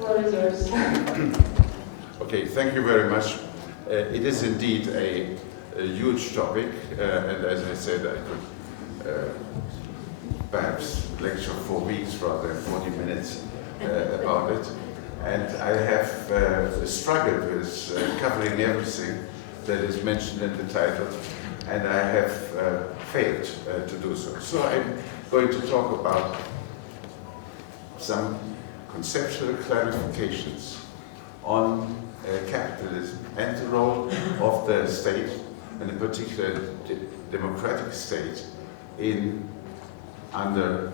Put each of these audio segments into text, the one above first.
floor is yours. Okay, thank you very much. It is indeed a huge topic, and as I said, I could perhaps lecture for weeks rather than 40 minutes about it. And I have struggled with covering everything that is mentioned in the title, and I have failed to do so. So I'm going to talk about some conceptual clarifications on capitalism and the role of the state, and in particular the democratic state, under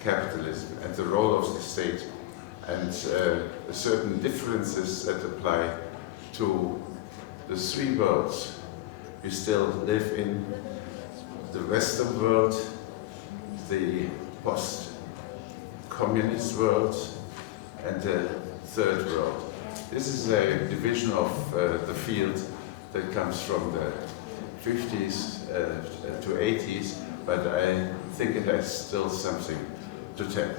capitalism, and the role of the state, and certain differences that apply to the three worlds we still live in: the Western world, the post-communist world, and the third world. This is a division of the field that comes from the 50s to 80s, but I think it has still something to tell.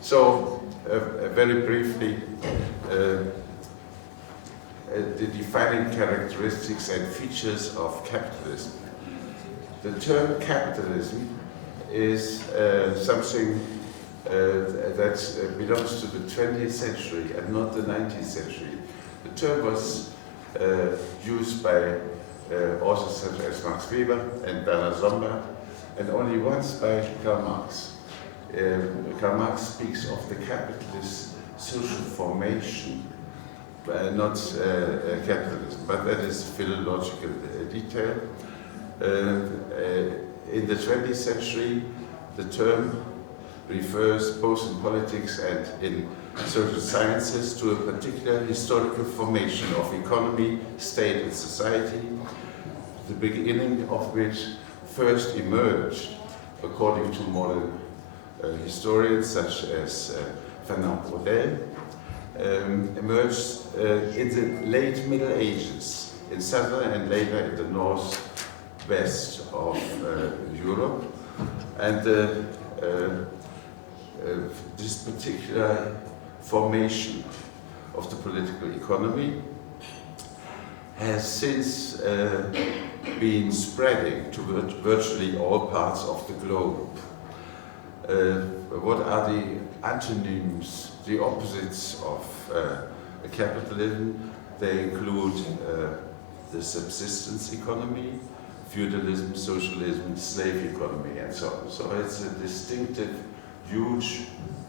So, very briefly, the defining characteristics and features of capitalism. The term capitalism is something that belongs to the 20th century and not the 19th century. The term was used by authors such as Max Weber and Werner Sombart, and only once by Karl Marx. Karl Marx speaks of the capitalist social formation, not capitalism, but that is philological detail. In the 20th century, the term refers both in politics and in social sciences to a particular historical formation of economy, state, and society, the beginning of which first emerged, according to modern historians such as Fernand Braudel, emerged in the late Middle Ages, in southern and later in the northwest of Europe. And this particular formation of the political economy has since been spreading to virtually all parts of the globe. What are the antonyms, the opposites of capitalism? They include the subsistence economy, feudalism, socialism, slave economy, and so on. So it's a distinctive, huge,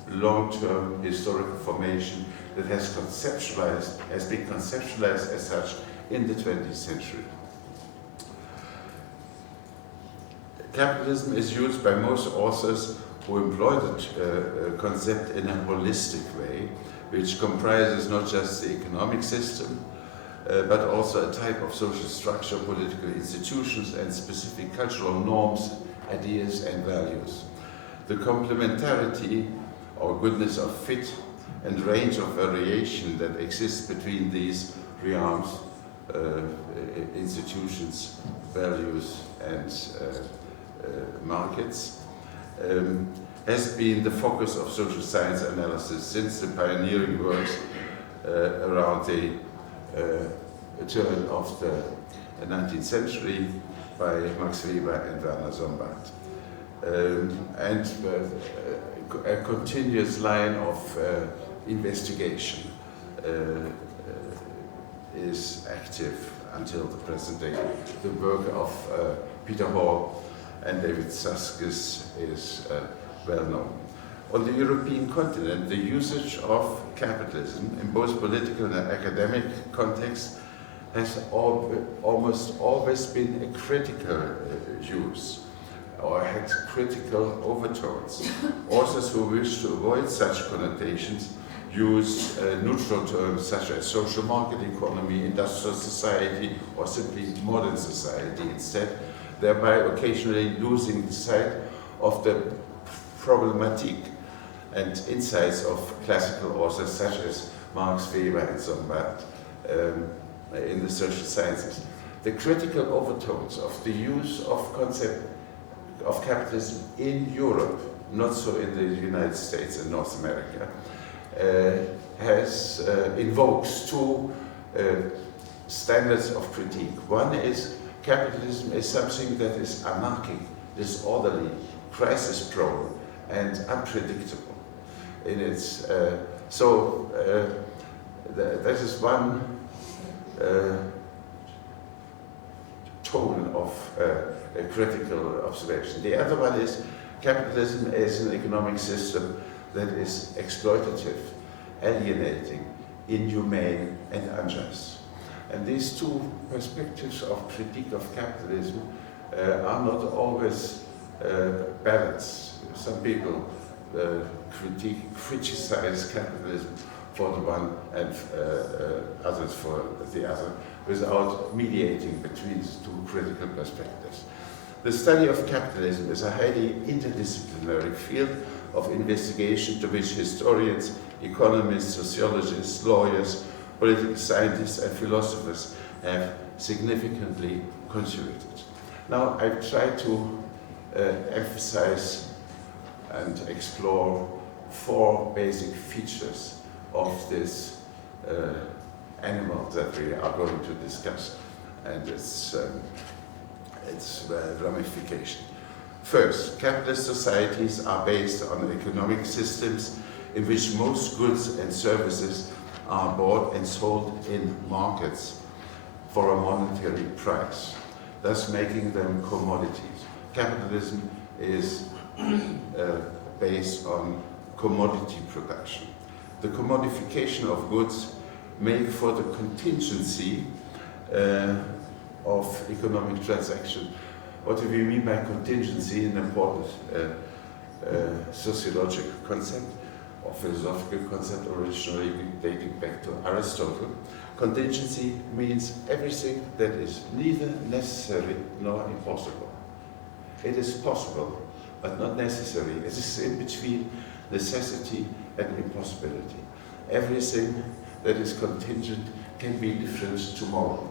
long-term historical formation that has been conceptualized as such in the 20th century. Capitalism is used by most authors who employ the concept in a holistic way, which comprises not just the economic system, but also a type of social structure, political institutions, and specific cultural norms, ideas, and values. The complementarity or goodness of fit and range of variation that exists between these realms, institutions, values, and markets, has been the focus of social science analysis since the pioneering works around the turn of the 19th century by Max Weber and Werner Sombart. And a continuous line of investigation is active until the present day. The work of Peter Hall and David Suskis is well known. On the European continent, the usage of capitalism in both political and academic contexts has almost always been a critical use, or had critical overtones. Authors who wish to avoid such connotations use neutral terms such as social market economy, industrial society, or simply modern society instead, thereby occasionally losing sight of the problematic and insights of classical authors such as Marx, Weber, and Sombart in the social sciences. The critical overtones of the use of concept of capitalism in Europe, not so in the United States and North America, invokes two standards of critique. One is capitalism is something that is anarchic, disorderly, crisis-prone, and unpredictable. In its that is one tone of a critical observation. The other one is capitalism is an economic system that is exploitative, alienating, inhumane, and unjust. And these two perspectives of critique of capitalism are not always balanced. Some people criticize capitalism for the one and others for the other, without mediating between the two critical perspectives. The study of capitalism is a highly interdisciplinary field of investigation to which historians, economists, sociologists, lawyers, political scientists, and philosophers have significantly contributed. Now, I try to emphasize and explore four basic features of this animal that we are going to discuss, and its ramification. First, capitalist societies are based on economic systems in which most goods and services are bought and sold in markets for a monetary price, thus making them commodities. Capitalism is based on commodity production. The commodification of goods make for the contingency of economic transaction. What do we mean by contingency? An important sociological concept or philosophical concept originally dating back to Aristotle. Contingency means everything that is neither necessary nor impossible. It is possible, but not necessary. It is in between necessity and impossibility. Everything that is contingent can be different tomorrow.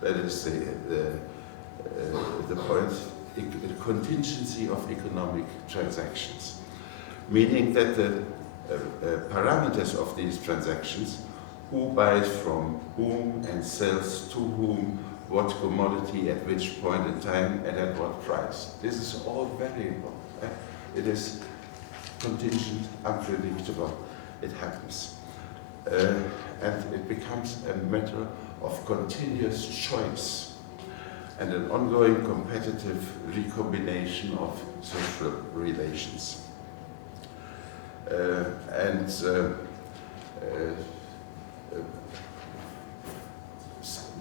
That is the point, the contingency of economic transactions, meaning that the parameters of these transactions, who buys from whom and sells to whom, what commodity at which point in time and at what price. This is all variable. It is contingent, unpredictable. It happens. And it becomes a matter of continuous choice and an ongoing competitive recombination of social relations.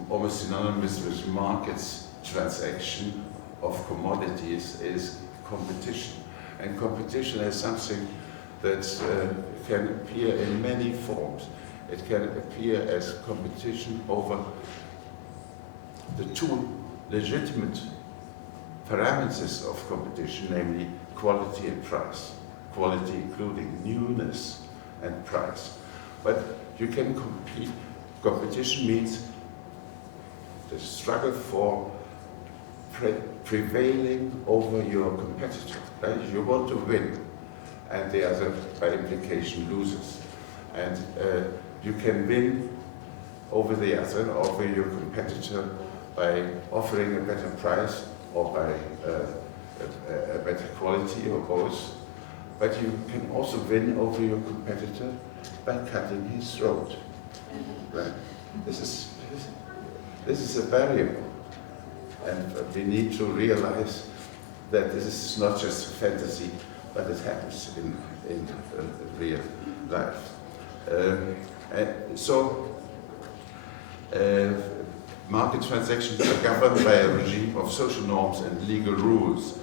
Almost synonymous with markets transaction of commodities is competition. And competition is something that can appear in many forms. It can appear as competition over the two legitimate parameters of competition, namely quality and price. Quality including newness and price. But you can compete. Competition means the struggle for prevailing over your competitor. Right? You want to win, and the other, by implication, loses. And you can win over the other, over your competitor, by offering a better price or by a better quality or both. But you can also win over your competitor by cutting his throat. Right? This is a variable, and we need to realize that this is not just a fantasy, but it happens in real life. Market transactions are governed by a regime of social norms and legal rules,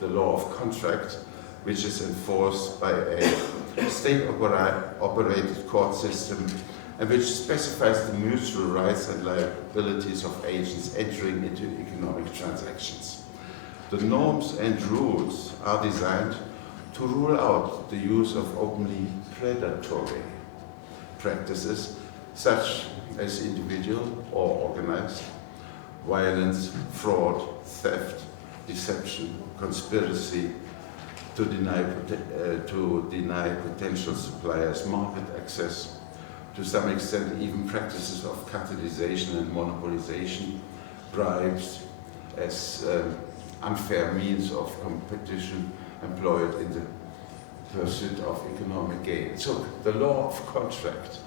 the law of contract, which is enforced by a state-operated court system and which specifies the mutual rights and liabilities of agents entering into economic transactions. The norms and rules are designed to rule out the use of openly predatory practices such as individual or organized violence, fraud, theft, deception, conspiracy, to deny potential suppliers market access, to some extent even practices of capitalization and monopolization, bribes as unfair means of competition employed in the pursuit of economic gain. So the law of contract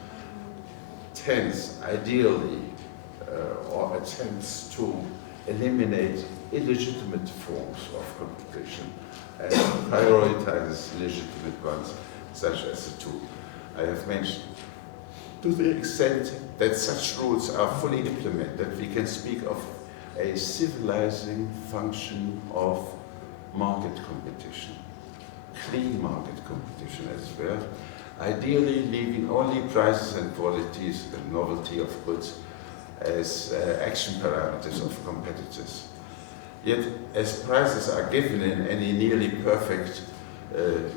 tends ideally or attempts to eliminate illegitimate forms of competition and prioritizes legitimate ones, such as the two I have mentioned. To the extent that such rules are fully implemented, we can speak of a civilizing function of market competition, clean market competition as well, ideally leaving only prices and qualities and novelty of goods as action parameters of competitors. Yet, as prices are given in any nearly perfect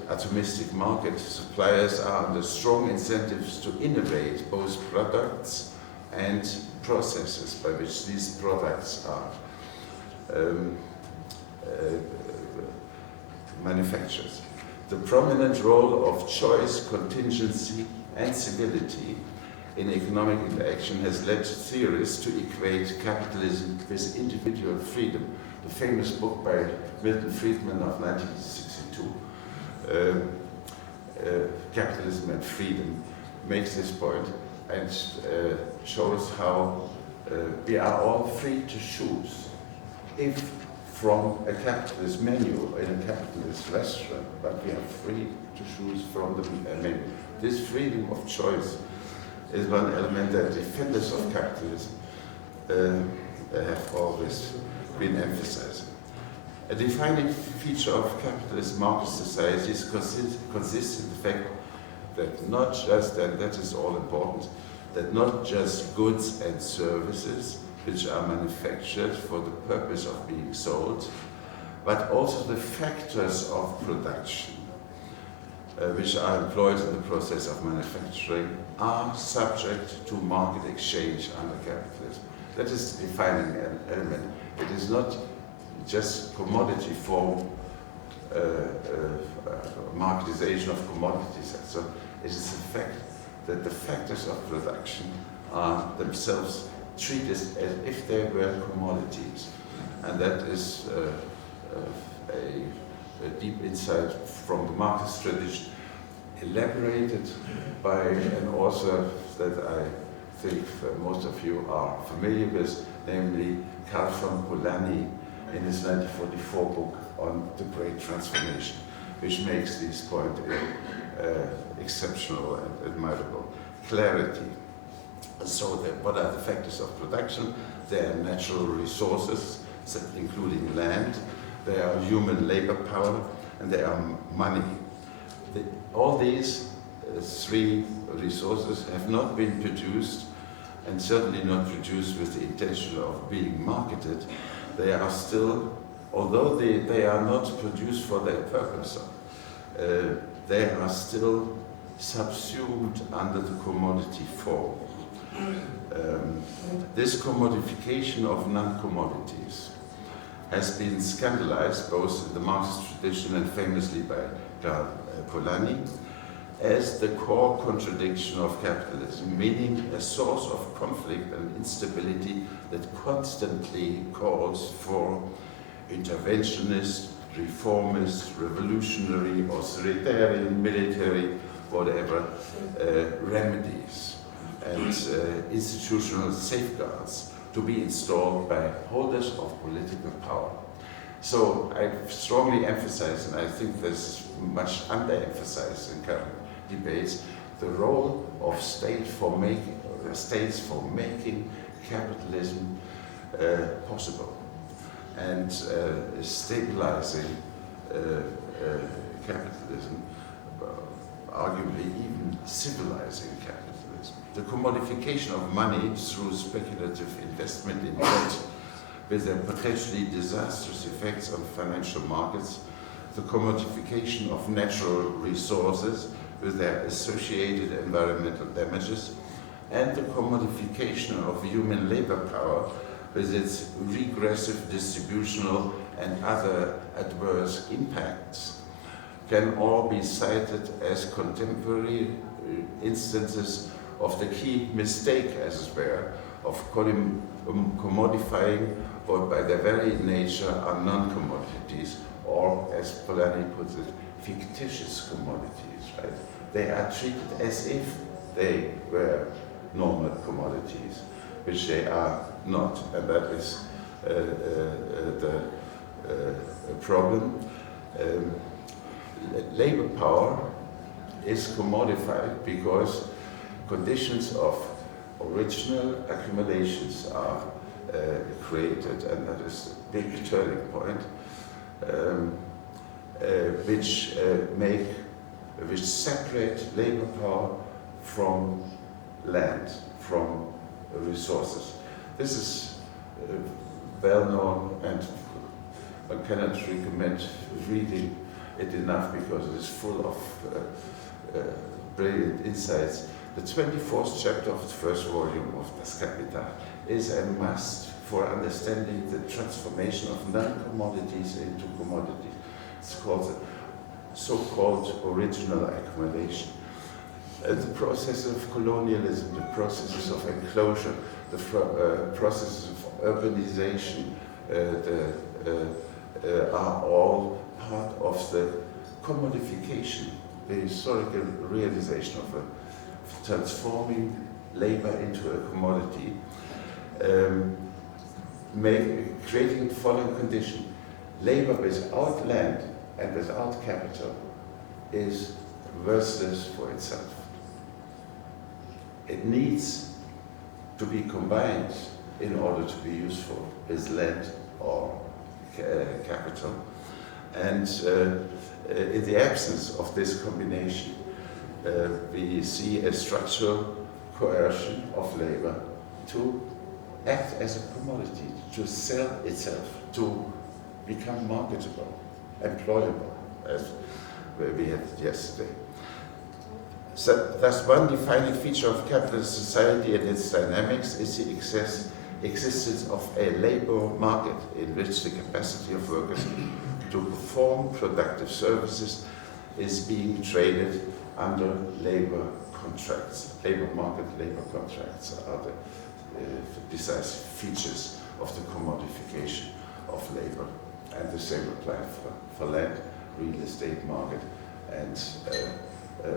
atomistic market, suppliers are under strong incentives to innovate both products and processes by which these products are manufactured. The prominent role of choice, contingency, and civility in economic interaction has led theorists to equate capitalism with individual freedom. The famous book by Milton Friedman of 1962, Capitalism and Freedom, makes this point and shows how we are all free to choose if from a capitalist menu in a capitalist restaurant, but we are free to choose from the menu. This freedom of choice is one element that defenders of capitalism have always been emphasizing. A defining feature of capitalist market societies consists in the fact that not just, and that is all important, that not just goods and services which are manufactured for the purpose of being sold, but also the factors of production which are employed in the process of manufacturing are subject to market exchange under capitalism. That is the defining element. It is not just commodity form, marketization of commodities. So it is the fact that the factors of production are themselves treated as if they were commodities. And that is a deep insight from the Marxist tradition, elaborated by an author that I think most of you are familiar with, namely Carl von Polanyi, in his 1944 book on the Great Transformation, which makes this point in exceptional and admirable clarity. So what are the factors of production? There are natural resources, including land, there are human labor power, and there are money. All these three resources have not been produced, and certainly not produced with the intention of being marketed. They are still, although they are not produced for their purpose, they are still subsumed under the commodity form. This commodification of non-commodities has been scandalized both in the Marxist tradition and famously by Carl Polanyi as the core contradiction of capitalism, meaning a source of conflict and instability that constantly calls for interventionist, reformist, revolutionary, authoritarian, military, whatever, remedies and institutional safeguards to be installed by holders of political power. So I strongly emphasize, and I think this is much underemphasized in current debates, the role of states for making capitalism possible and stabilizing capitalism, arguably even civilizing capitalism. The commodification of money through speculative investment in debt with their potentially disastrous effects on financial markets, the commodification of natural resources with their associated environmental damages, and the commodification of human labor power with its regressive distributional and other adverse impacts can all be cited as contemporary instances of the key mistake, as it were, of commodifying what by their very nature are non-commodities, or, as Polanyi puts it, fictitious commodities, right? They are treated as if they were normal commodities, which they are not, and that is the problem. Labor power is commodified because conditions of original accumulations are created, and that is the big turning point, which separate labor power from land, from resources. This is well known, and one cannot recommend reading it enough because it is full of brilliant insights. The 24th chapter of the first volume of Das Kapital is a must for understanding the transformation of non-commodities into commodities. It's called the so-called original accumulation. The process of colonialism, the processes of enclosure, the processes of urbanization are all part of the commodification, the historical realization of transforming labor into a commodity, creating the following condition. Labor without land and without capital is worthless for itself. It needs to be combined in order to be useful with land or capital. And in the absence of this combination, we see a structural coercion of labor to act as a commodity, to sell itself, to become marketable, employable, as we had yesterday. So, thus, one defining feature of capitalist society and its dynamics is the existence of a labor market in which the capacity of workers to perform productive services is being traded under labor contracts. Labor market, labor contracts are the decisive features of the commodification of labor. And the same applies for land, real estate market, and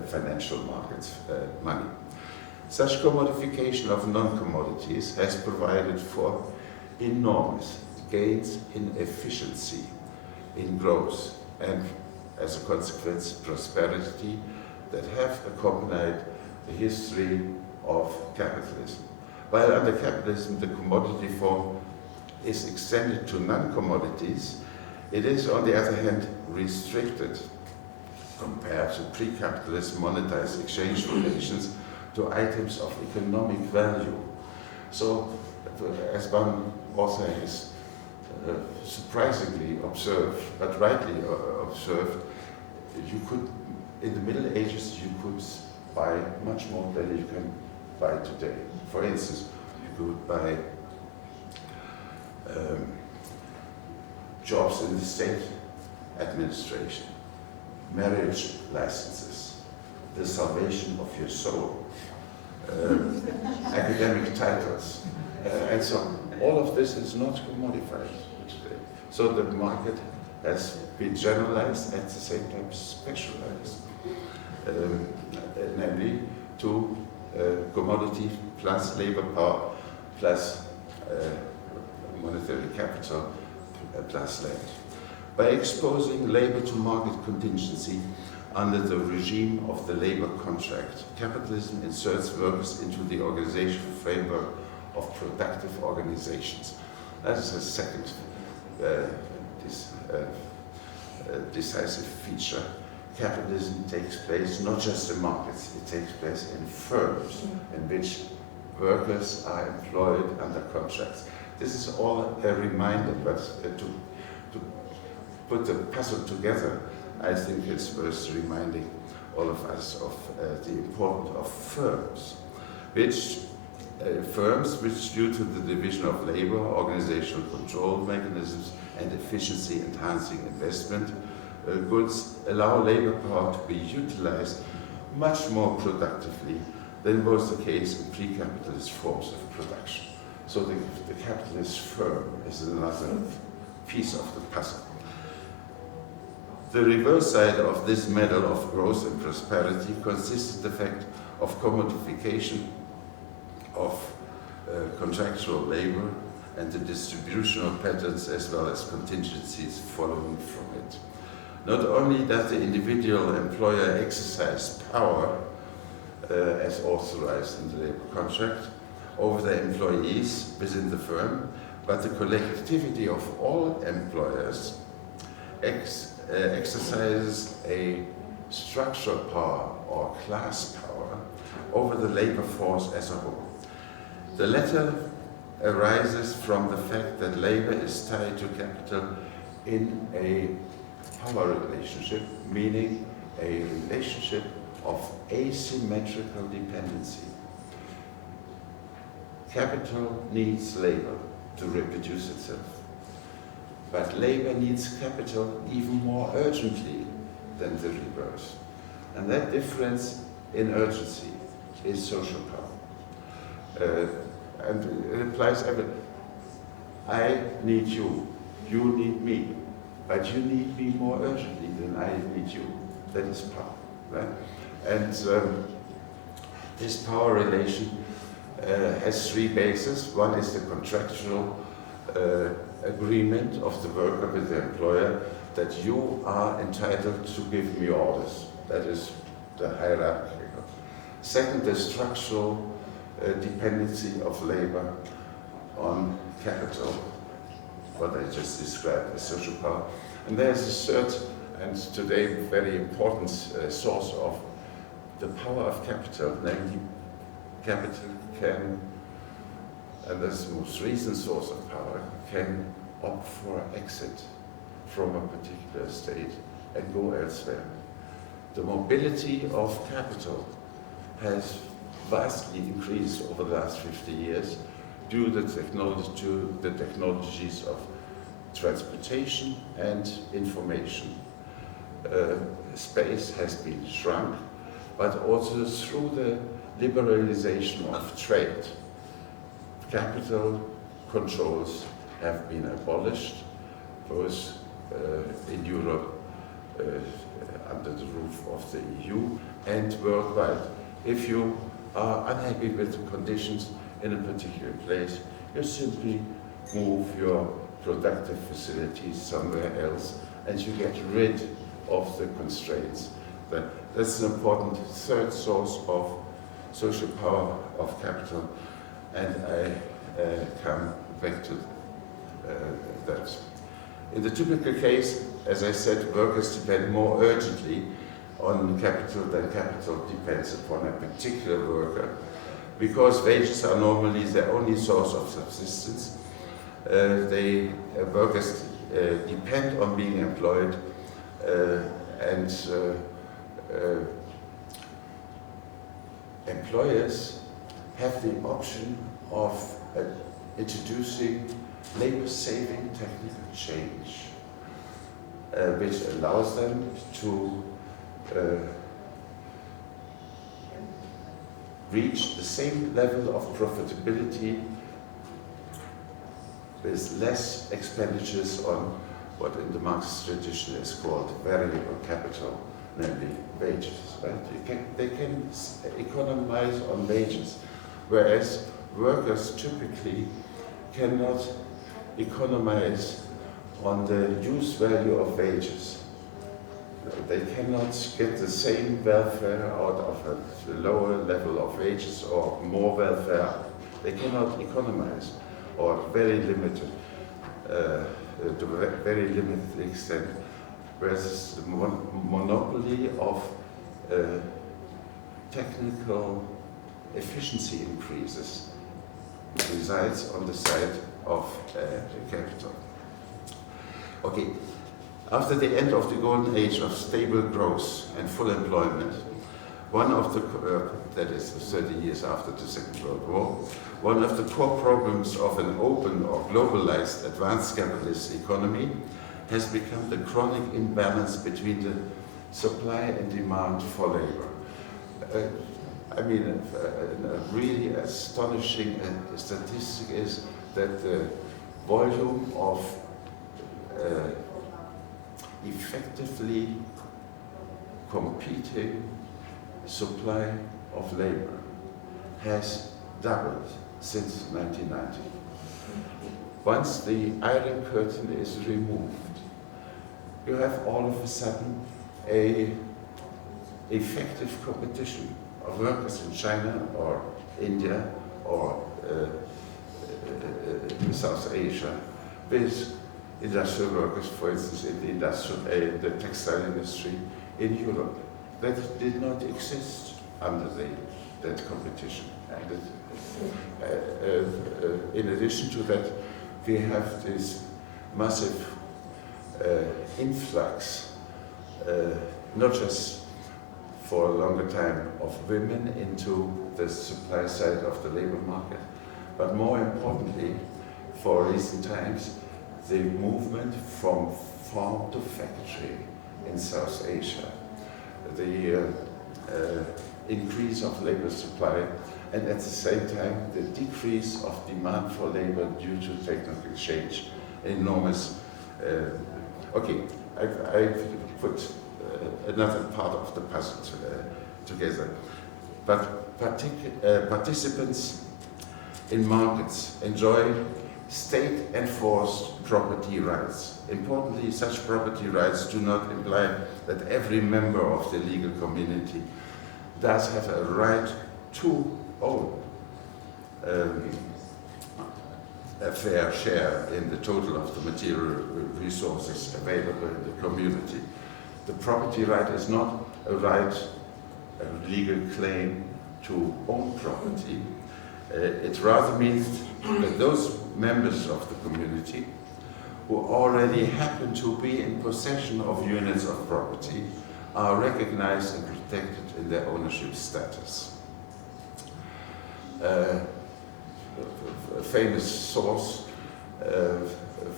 financial markets, money. Such commodification of non-commodities has provided for enormous gains in efficiency, in growth, and as a consequence, prosperity that have accompanied the history of capitalism. While under capitalism the commodity form is extended to non-commodities, it is, on the other hand, restricted compared to pre-capitalist monetized exchange relations to items of economic value. So, as one author has surprisingly observed, but rightly observed, you could, in the Middle Ages, you could buy much more than you can buy today. For instance, you could buy jobs in the state administration, marriage licenses, the salvation of your soul, academic titles, and so on. All of this is not commodified today. So the market has been generalized and at the same time specialized, namely to commodity plus labor power plus monetary capital plus land. By exposing labor to market contingency under the regime of the labor contract, capitalism inserts workers into the organizational framework of productive organizations. That is a second decisive feature. Capitalism takes place not just in markets, it takes place in firms in which workers are employed under contracts. This is all a reminder, but to put the puzzle together, I think it's worth reminding all of us of the importance of firms, which due to the division of labor, organizational control mechanisms, and efficiency-enhancing investment goods allow labor power to be utilized much more productively than was the case in pre-capitalist forms of production. So the capitalist firm is another piece of the puzzle. The reverse side of this medal of growth and prosperity consists in the fact of commodification of contractual labor and the distributional patterns as well as contingencies following from it. Not only does the individual employer exercise power as authorized in the labor contract over the employees within the firm, but the collectivity of all employers exercises a structural power or class power over the labor force as a whole. The latter arises from the fact that labor is tied to capital in a power relationship, meaning a relationship of asymmetrical dependency. Capital needs labor to reproduce itself, but labor needs capital even more urgently than the reverse. And that difference in urgency is social power. And it applies everywhere. I need you, you need me, but you need me more urgently than I need you. That is power, right? And this power relation has three bases. One is the contractual agreement of the worker with the employer that you are entitled to give me orders. That is the hierarchy. Second, the structural dependency of labor on capital, what I just described as social power. And there's a third, and today very important source of the power of capital, namely capital can, and that's the most recent source of power, can opt for exit from a particular state and go elsewhere. The mobility of capital has vastly increased over the last 50 years due to the technologies of transportation and information. Space has been shrunk, but also through the liberalization of trade. Capital controls have been abolished, both in Europe under the roof of the EU and worldwide. If you are unhappy with the conditions in a particular place, you simply move your productive facilities somewhere else and you get rid of the constraints. That's an important third source of social power of capital, and I come back to that. In the typical case, as I said, workers depend more urgently on capital than capital depends upon a particular worker, because wages are normally their only source of subsistence. Workers depend on being employed, and employers have the option of introducing labor-saving technical change, which allows them to reach the same level of profitability with less expenditures on what in the Marxist tradition is called variable capital, namely wages. Right? They can economize on wages, whereas workers typically cannot economize on the use value of wages. They cannot get the same welfare out of a lower level of wages or more welfare. They cannot economize, or very limited, to a very limited extent, whereas the monopoly of technical efficiency increases resides on the side of the capital. Okay. After the end of the golden age of stable growth and full employment, one of the, that is 30 years after the Second World War, one of the core problems of an open or globalized advanced capitalist economy has become the chronic imbalance between the supply and demand for labor. I mean, a really astonishing statistic is that the volume of effectively competing supply of labor has doubled since 1990. Once the Iron Curtain is removed, you have all of a sudden a effective competition of workers in China or India or South Asia with industrial workers, for instance, in the textile industry in Europe. That did not exist under that competition. And in addition to that, we have this massive influx, not just for a longer time, of women into the supply side of the labor market, but more importantly, for recent times, the movement from farm to factory in South Asia, the increase of labor supply, and at the same time, the decrease of demand for labor due to technical change, enormous. Okay, I've put another part of the puzzle together. But participants in markets enjoy state-enforced property rights. Importantly, such property rights do not imply that every member of the legal community does have a right to own a fair share in the total of the material resources available in the community. The property right is not a right, a legal claim to own property. It rather means that those members of the community who already happen to be in possession of units of property are recognized and protected in their ownership status. A famous source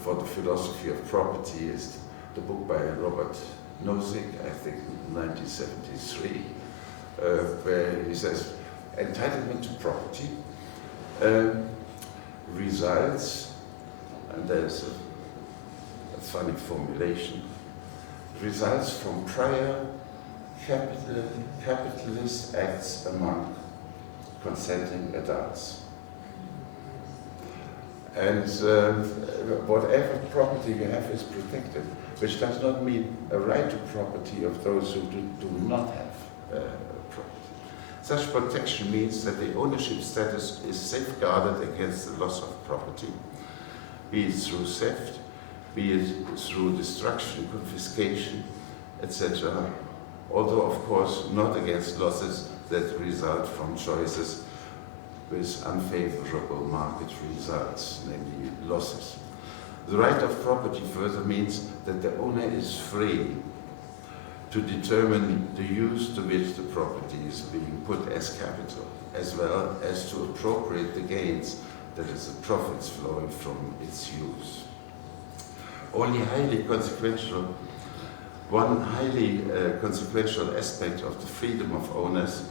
for the philosophy of property is the book by Robert Nozick, I think in 1973, where he says, entitlement to property results, and there's a funny formulation, results from prior capitalist acts among consenting adults. And whatever property you have is protected, which does not mean a right to property of those who do not have property. Such protection means that the ownership status is safeguarded against the loss of property, be it through theft, be it through destruction, confiscation, etc. Although, of course, not against losses that result from choices with unfavorable market results, namely losses. The right of property further means that the owner is free to determine the use to which the property is being put as capital, as well as to appropriate the gains, that is, the profits flowing from its use. Only one highly consequential aspect of the freedom of owners,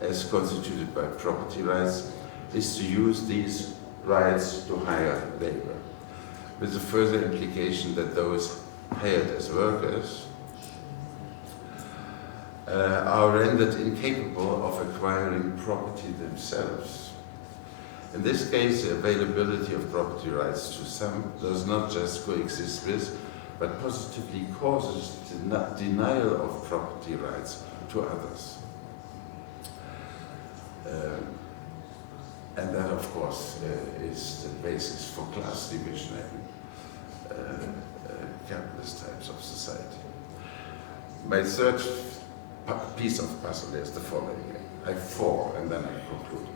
as constituted by property rights, is to use these rights to hire labor, with the further implication that those hired as workers are rendered incapable of acquiring property themselves. In this case, the availability of property rights to some does not just coexist with, but positively causes denial of property rights to others. And that, of course, is the basis for class division in capitalist types of society. My third piece of puzzle is the following. I have four, and then I conclude.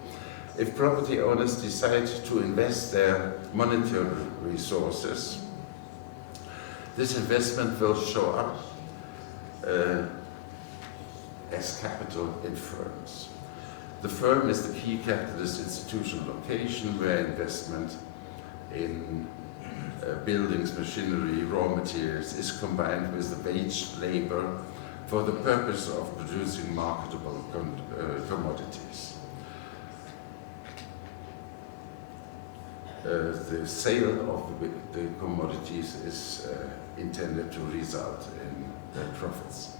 If property owners decide to invest their monetary resources, this investment will show up as capital in firms. The firm is the key capitalist institutional location where investment in buildings, machinery, raw materials is combined with the wage labor for the purpose of producing marketable commodities. The sale of the commodities is intended to result in profits.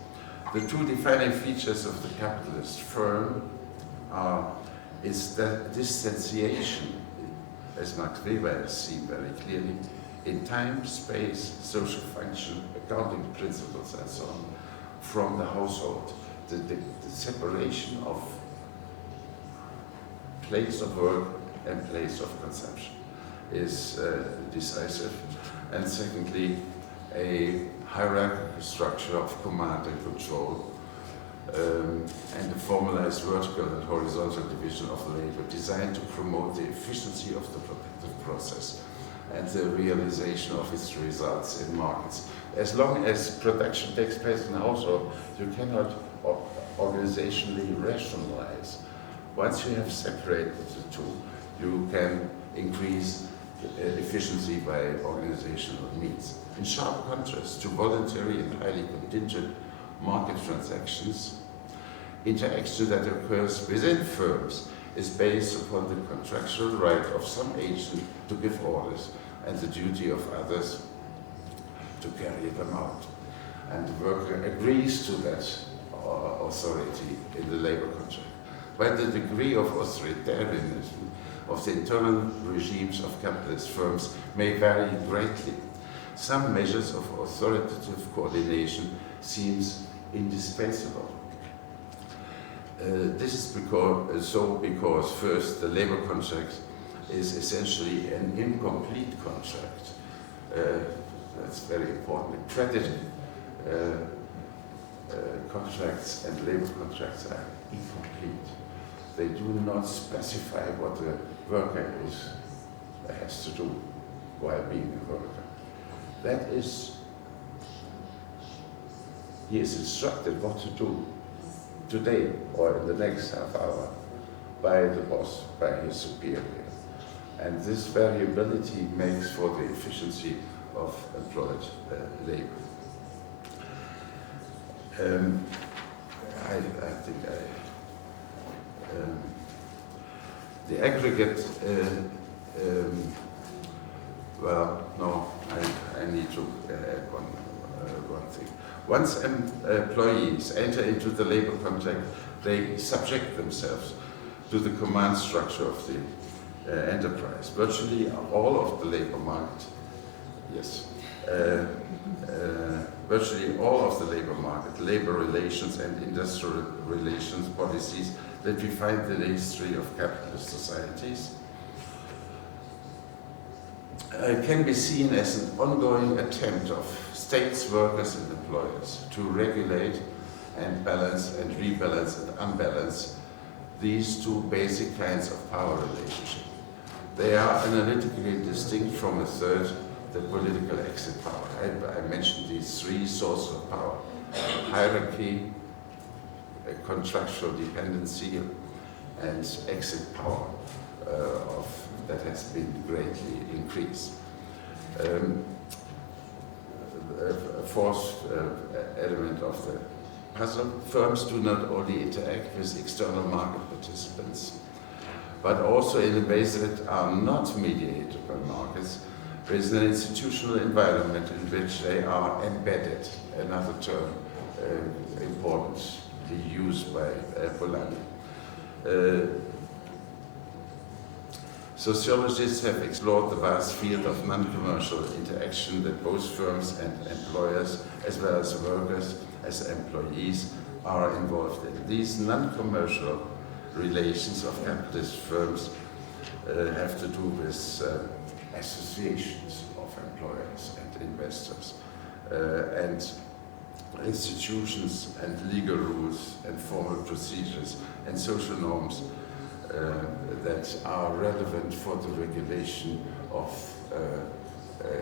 The two defining features of the capitalist firm are its distanciation, as Max Weber has seen very clearly, in time, space, social function, accounting principles, and so on, from the household. The separation of place of work and place of consumption is decisive. And secondly, a hierarchical structure of command and control, and a formalized vertical and horizontal division of labor designed to promote the efficiency of the productive process and the realization of its results in markets. As long as production takes place in the household, you cannot organizationally rationalize. Once you have separated the two, you can increase efficiency by organizational means. In sharp contrast to voluntary and highly contingent market transactions, interaction that occurs within firms is based upon the contractual right of some agent to give orders and the duty of others to carry them out. And the worker agrees to that authority in the labor contract. But the degree of authoritarianism of the internal regimes of capitalist firms may vary greatly. Some measures of authoritative coordination seems indispensable. This is because first, the labor contract is essentially an incomplete contract. That's very important. Credit contracts and labor contracts are incomplete. They do not specify what the worker has to do while being a worker. That is, he is instructed what to do today or in the next half hour by the boss, by his superior. And this variability makes for the efficiency of employed labor. I think the aggregate, well, no, I need to add one thing. Once employees enter into the labor contract, they subject themselves to the command structure of the enterprise. Virtually all of the labor market, virtually all of the labor market, labor relations and industrial relations policies that we find in the history of capitalist societies can be seen as an ongoing attempt of states, workers and employers to regulate and balance and rebalance and unbalance these two basic kinds of power relationship. They are analytically distinct from a third, the political exit power. I mentioned these three sources of power: hierarchy, contractual dependency, and exit power that has been greatly increased. A fourth element of the puzzle: firms do not only interact with external market participants, but also in ways that are not mediated by markets. There is an institutional environment in which they are embedded, another term importantly used by Polanyi. Sociologists have explored the vast field of non-commercial interaction that both firms and employers, as well as workers as employees, are involved in. These non-commercial relations of capitalist firms have to do with associations of employers and investors, and institutions and legal rules and formal procedures and social norms that are relevant for the regulation of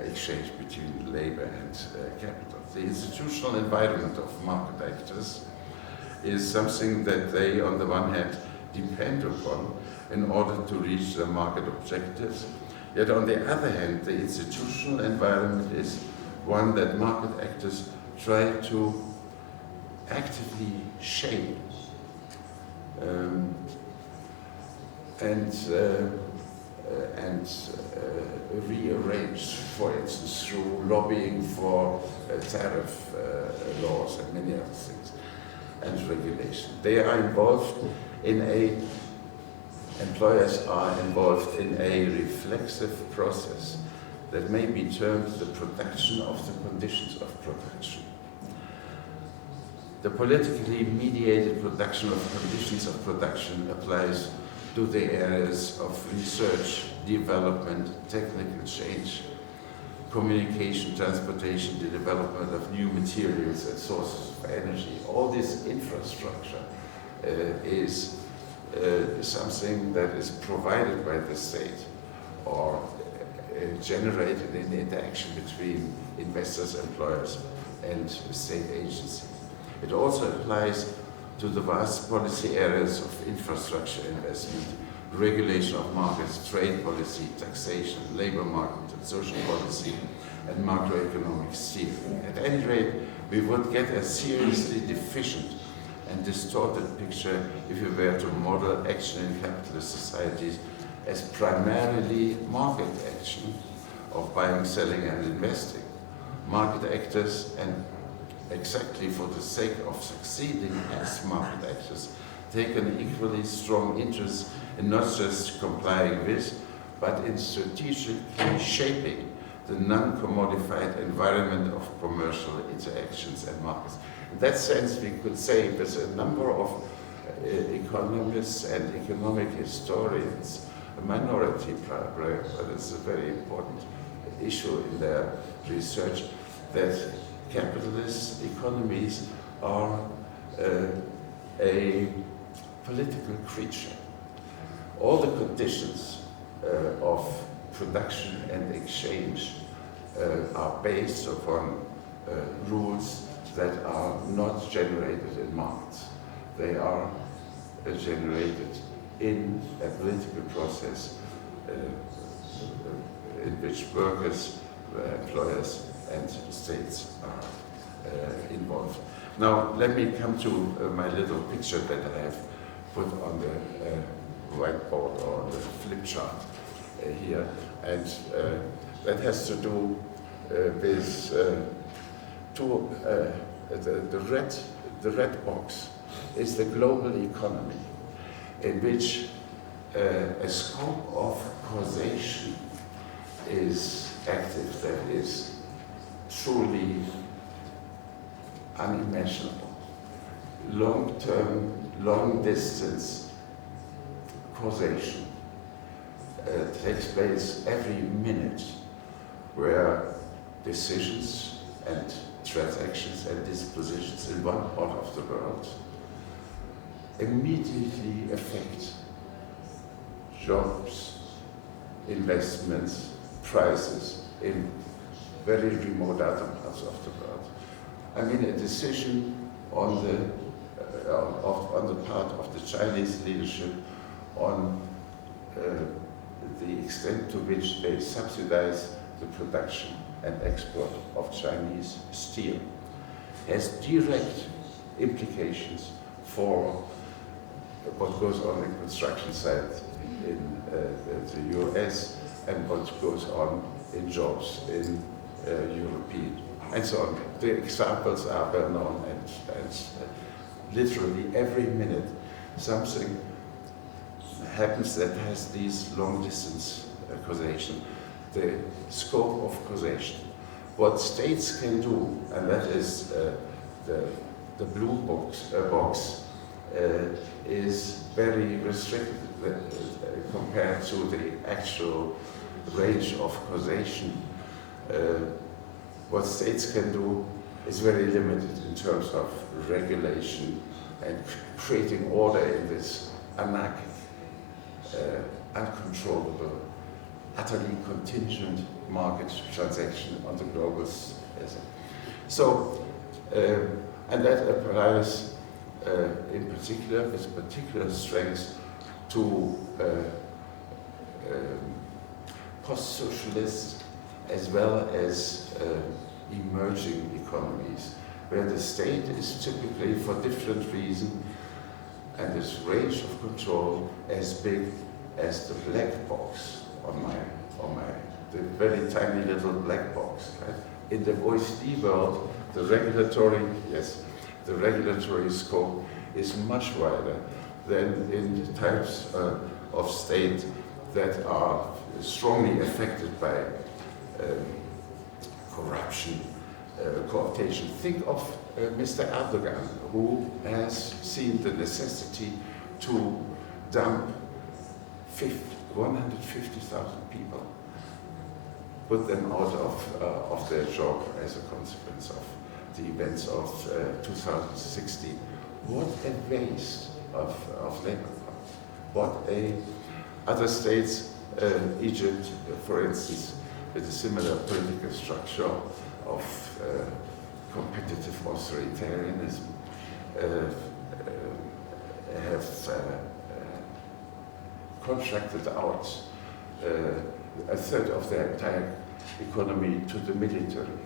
exchange between labor and capital. The institutional environment of market actors is something that they, on the one hand, depend upon in order to reach their market objectives. Yet on the other hand, the institutional environment is one that market actors try to actively shape and rearrange, for instance, through lobbying for tariff laws and many other things, and regulation. They are involved in employers are involved in a reflexive process that may be termed the production of the conditions of production. The politically mediated production of conditions of production applies to the areas of research, development, technical change, communication, transportation, the development of new materials and sources of energy. All this infrastructure is something that is provided by the state or generated in interaction between investors, employers, and state agencies. It also applies to the vast policy areas of infrastructure investment, regulation of markets, trade policy, taxation, labor market, and social policy, and macroeconomic steering. At any rate, we would get a seriously deficient and distorted picture if we were to model action in capitalist societies as primarily market action of buying, selling, and investing. Market actors, and exactly for the sake of succeeding as market actors, take an equally strong interest in not just complying with, but in strategically shaping the non-commodified environment of commercial interactions and markets. In that sense, we could say there's a number of economists and economic historians, a minority probably, but it's a very important issue in their research, that capitalist economies are a political creature. All the conditions of production and exchange are based upon rules that are not generated in markets. They are generated in a political process in which workers, employers, and states are involved. Now, let me come to my little picture that I have put on the whiteboard or the flip chart here, and that has to do with the red box is the global economy, in which a scope of causation is active that is truly unimaginable. Long-term, long-distance causation takes place every minute, where decisions and transactions and dispositions in one part of the world immediately affect jobs, investments, prices in very remote other parts of the world. I mean, a decision on the part of the Chinese leadership on the extent to which they subsidize the production and export of Chinese steel has direct implications for what goes on in construction sites in the US and what goes on in jobs in European, and so on. The examples are well known, and literally every minute something happens that has these long distance causation, the scope of causation. What states can do, and that is the blue box is very restricted compared to the actual range of causation. What states can do is very limited in terms of regulation and creating order in this anarchic, uncontrollable, utterly contingent market transaction on the global scale. So, and that applies in particular, with particular strength, to post-socialist as well as emerging economies, where the state is typically, for different reasons, and its range of control as big as the black box on the very tiny little black box. Right? In the OECD world, the regulatory scope is much wider than in the types of state that are strongly affected by corruption, cooptation. Think of Mr. Erdogan, who has seen the necessity to dump 150,000 people, put them out of their job as a consequence of the events of 2016. What a waste of labor power. Other states, Egypt, for instance, with a similar political structure of competitive authoritarianism, have contracted out a third of their entire economy to the military.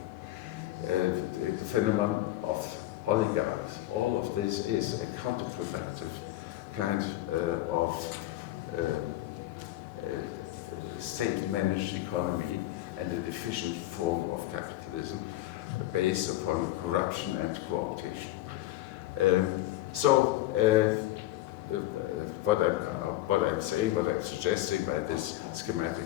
The phenomenon of oligarchs, all of this is a counterproductive kind of state-managed economy and an efficient form of capitalism based upon corruption and cooptation. What I'm saying, what I'm suggesting by this schematic,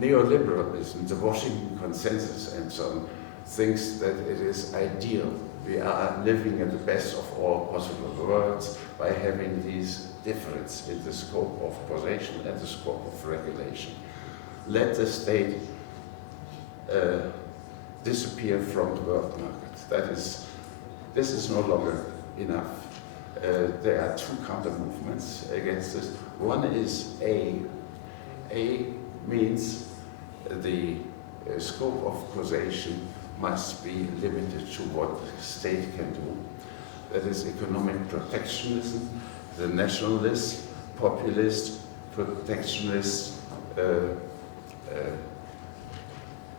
neoliberalism, the Washington consensus and so on, thinks that it is ideal. We are living in the best of all possible worlds by having these difference in the scope of causation and the scope of regulation. Let the state disappear from the world market. This is no longer enough. There are two counter movements against this. One is A. A means the scope of causation must be limited to what the state can do. That is economic protectionism, the nationalist, populist, protectionist,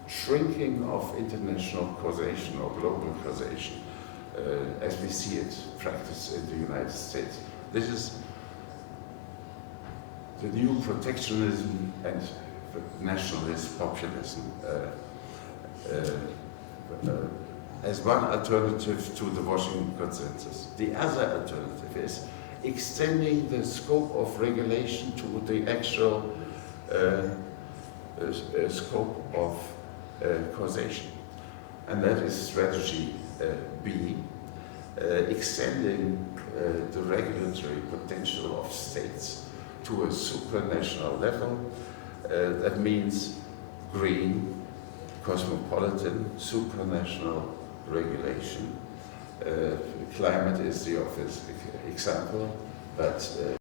shrinking of international causation or global causation, as we see it practiced in the United States. This is the new protectionism and nationalist populism as one alternative to the Washington consensus. The other alternative is extending the scope of regulation to the actual scope of causation. And that is strategy B, extending the regulatory potential of states to a supranational level. That means green, cosmopolitan, supranational regulation. Climate is the obvious example, but